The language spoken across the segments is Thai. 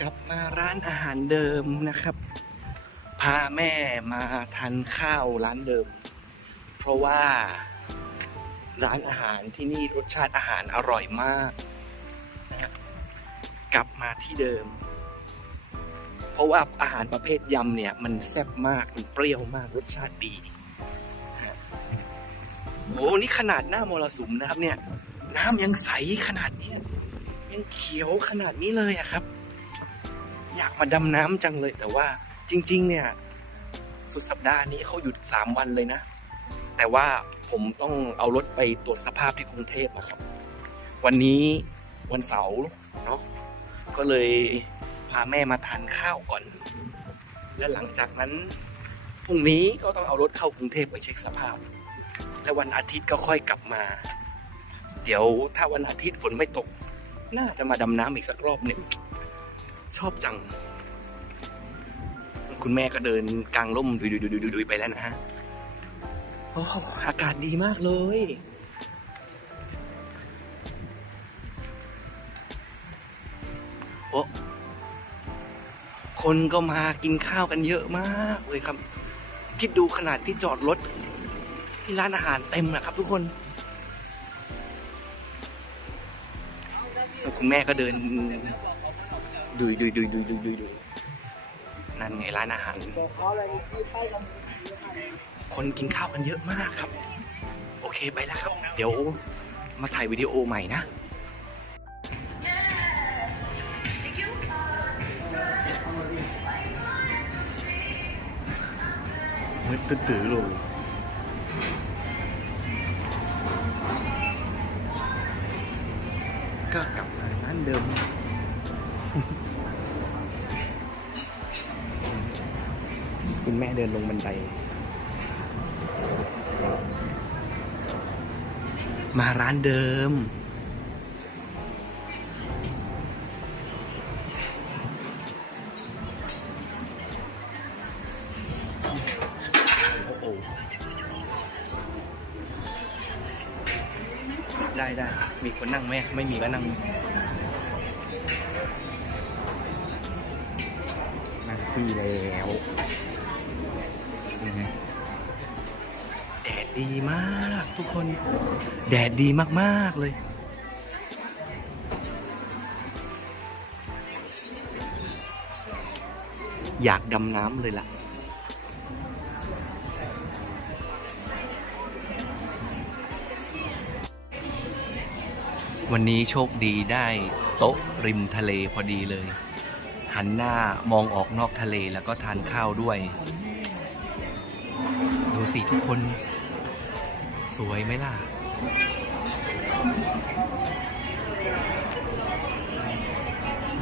กลับมาร้านอาหารเดิมนะครับ พาแม่มาทานข้าวร้านเดิม เพราะว่าร้านอาหารที่นี่รสชาติอาหารอร่อยมากนะครับกลับมาที่เดิม เพราะว่าอาหารประเภทยำเนี่ย มันแซ่บมากมันเปรี้ยวมากรสชาติดีโอ้นี่ขนาดหน้ามรสุมนะครับเนี่ย น้ำยังใสขนาดนี้ยังเขียวขนาดนี้เลยอะครับ อยากมาดำน้ำจังเลยแต่ว่าจริง ๆ เนี่ยสุดสัปดาห์นี้เขาหยุดสามวันเลยนะ แต่ว่าผมต้องเอารถไปตรวจสภาพที่กรุงเทพนะครับ วันนี้วันเสาร์เนาะก็เลยพาแม่มาทานข้าวก่อน และหลังจากนั้นพรุ่งนี้ก็ต้องเอารถเข้ากรุงเทพไปเช็คสภาพ และวันอาทิตย์ก็ค่อยกลับมา เดี๋ยวถ้าวันอาทิตย์ฝนไม่ตก น่าจะมาดำน้ำอีกสักรอบหนึ่ง ชอบจัง คุณแม่ก็เดินกลางร่มดุยดุยดุยดุยดุยไปแล้วนะฮะโอ้อากาศดีมากเลยโอ้คนก็มากินข้าวกันเยอะมากเลยครับ คิดดูขนาดที่จอดรถที่ร้านอาหารเต็มนะครับทุกคน คุณแม่ก็เดิน ดุยดุยดุยดุยดุยดุยดุยนั่นไงร้านอาหาร คนกินข้าวกันเยอะมากครับ โอเคไปแล้วครับ เดี๋ยวมาถ่ายวิดีโอใหม่นะมืดตื้อๆเลยก็กลับมาร้านเดิม คุณแม่เดินลงบันได มาร้านเดิมโอ้โหได้ได้ มีคนนั่งไหมไม่มีก็นั่งนั่งที่แล้วนี่ไง แดดดีมากทุกคน แดดดีมากๆเลย อยากดำน้ำเลยล่ะ วันนี้โชคดีได้โต๊ะริมทะเลพอดีเลยหันหน้ามองออกนอกทะเลแล้วก็ทานข้าวด้วย ดูสิทุกคน สวยไหมล่ะ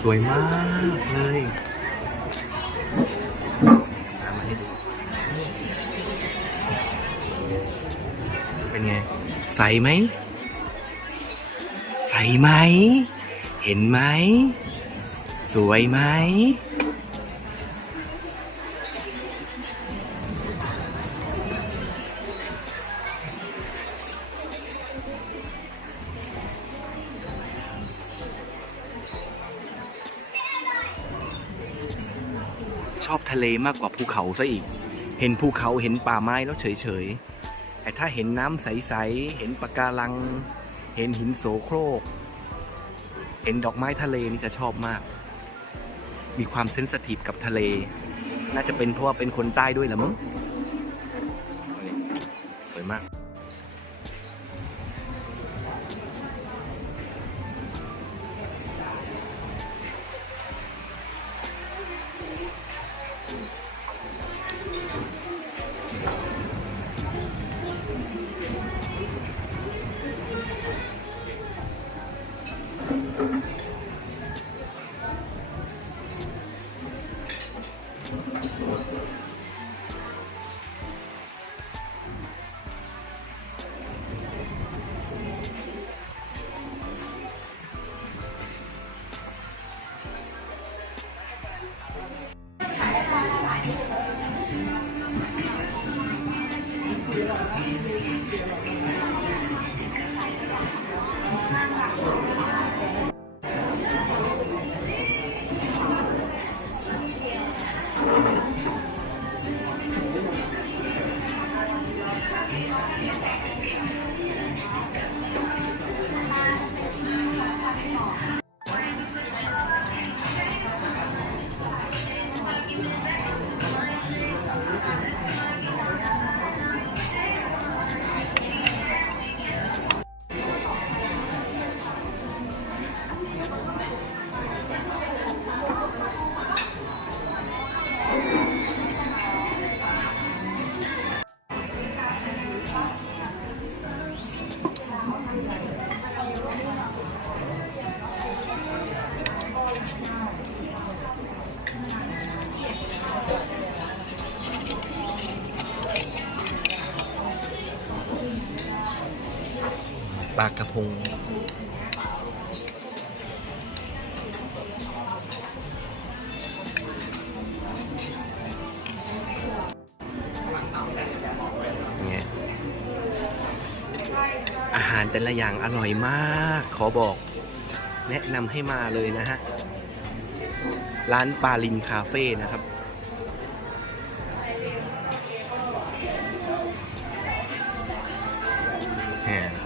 สวยมากเลยเอามาให้ดูเป็นไง ใสไหม ใสไหม เห็นไหม สวยไหม ชอบทะเลมากกว่าภูเขาซะอีก เห็นภูเขาเห็นป่าไม้แล้วเฉยๆแต่ถ้าเห็นน้ำใสๆเห็นปะการัง เห็นหินโสโครก เห็นดอกไม้ทะเลนี่จะชอบมาก มีความเซนสทีฟกับทะเล น่าจะเป็นเพราะว่าเป็นคนใต้ด้วยละมั้งสวยมาก 何?ากระพง เนี่ยอาหารแต่ละอย่างอร่อยมาก ขอบอก แนะนำให้มาเลยนะฮะ ร้านปาลินคาเฟ่นะครับ hand.